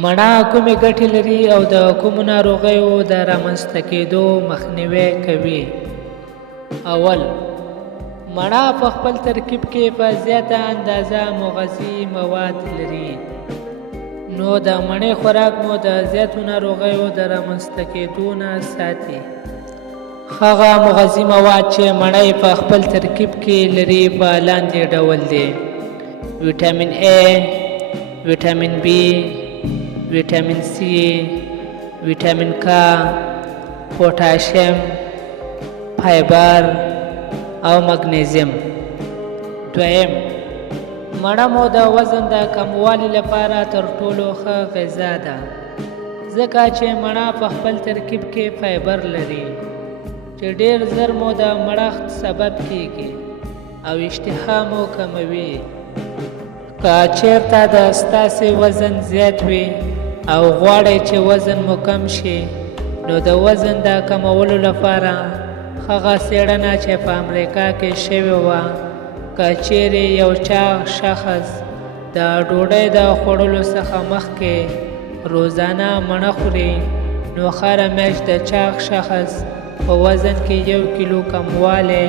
مڼه کومې ګټې لري او د کومو ناروغیو د رامنځته کېدو مخنیوی کوي؟ اول، مڼه په خپل ترکیب کې په زیاته اندازه مغذي مواد لري، نو د مڼې خوراک مو د زیاتو ناروغیو د رامنځته کېدو نه ساتي. هغه مغذي مواد چې مڼه په خپل ترکیب کې لري په لاندې ډول دي: ویټامین A، ویټامین B، ویټامین C، ویټامین K، پوټاشیم، فایبر او مګنیزیم. دویم، مڼه مو د وزن د کموالي لپاره تر ټولو ښه غذا ده، ځکه چې مڼه په خپل ترکیب کې فایبر لري چې ډیر زر مو د مړښت سبب کیږي او اشتها مو کموي. که چیرته د ستاسې وزن زیات وي او غواړئ چې وزن مو کم شي، نو د وزن د کمولو لپاره هغه څېړنه چې په امریکا کې شوې وه، که چیرې یو چاغ شخص د ډوډۍ د خوړلو څخه مخکې روزانه مڼه خوري، نو هره میاشت د چاغ شخص په وزن کې 1 کیلو کموالی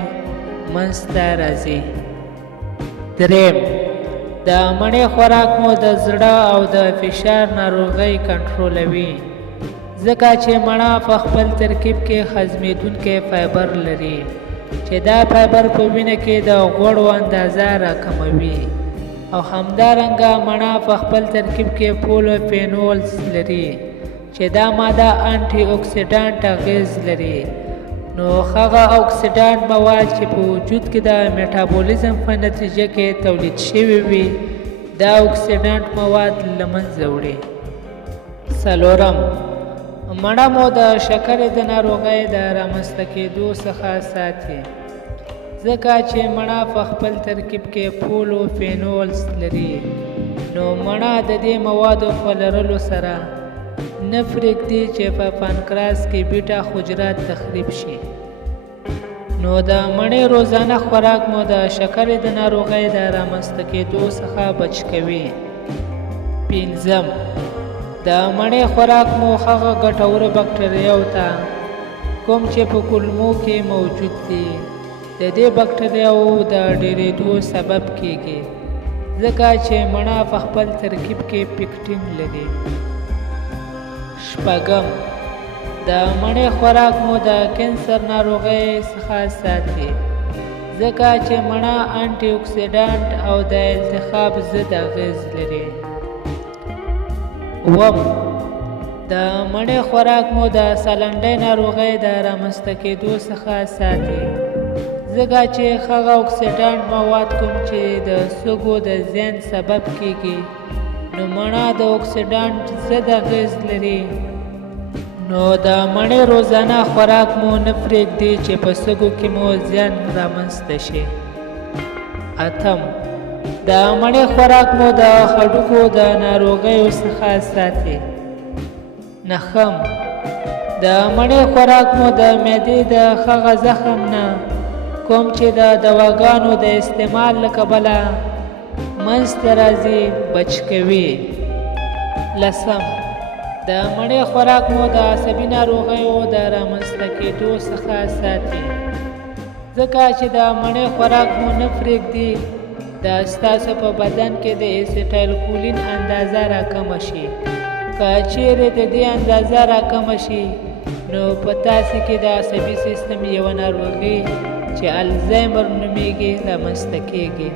منځته راځي. دریم، د مڼې خوراک مو د زړه او د فشار ناروغۍ کنټرولوي، ځکه چې مڼه په خپل ترکیب کې هضمېدونکی فایبر لري چې دا فایبر په وینه کې د غوړو اندازه راکموي، او همدارنګه مڼه په خپل ترکیب کې پولوفینولز لري چې دا ماده انټي اکسیډانټ اغیز لري. نو هغه اکسیډانټ مواد چې په وجود کې د میټابولیزم په نتیجه کې تولید شوي وي، دا اکسیډانټ مواد له منځه وړي. څلورم، مڼه مو د شکرې د ناروغۍ د رامنځته کېدو څخه ساتي، ځکه چې مڼه په خپل ترکیب کې پولوفینولز لري. نو مڼه د دې موادو په لرلو سره نه پرېږدي چې په پانکراس کې بیټا حجرات تخریب شي. نو د مڼې روزانه خوراک مو د شکرې د ناروغۍ د رامنځته کېدو څخه بچ کوي. پنځم، د مڼې خوراک مو هغه ګټورو بکټریاوو ته کوم چې په کولمو کې موجود دي د دې بکټریاوو د ډېرېدو سبب کیږي، ځکه چې مڼه په خپل ترکیب کې پیکټین لري. شپږم، د مڼې خوراک مو د کینسر ناروغۍ څخه ساتي، ځکه چې مڼه انټي اکسیډانټ او د التهاب ضد اغیز لري. اووم، د مڼې خوراک مو د سالنډۍ ناروغۍ د رامنځته کېدو څخه ساتي، ځکه چې هغه اکسیډانټ مواد کوم چې د سږو د زیان سبب کیږي، نو مڼه د اکسیډانټ ضد اغیز لري. نو د مڼې روزانه خوراک مو نه پرېږدي چې په سږو کې مو زیان رامنځته شي. اتم، د مڼې خوراک مو د هډوکو د ناروغیو څخه ساتي. نهم، د مڼې خوراک مو د معدې د هغه زخم نه کوم چې د دواګانو د استعمال له کبله منځته راځي بچ کوي. لسم، د مڼې خوراک مو د عصبي ناروغیو د رامنځته کېدو څخه ساتي، ځکه چې د مڼې خوراک مو نه پرېږدي د ستاسو په بدن کې د اسیټایل کولین اندازه راکمه شي. که چیرې د دې اندازه راکمه شي، نو په تاسې کې د عصبي سیستم یوه ناروغي چې الزایمر نومیږي رامنځته کېږي.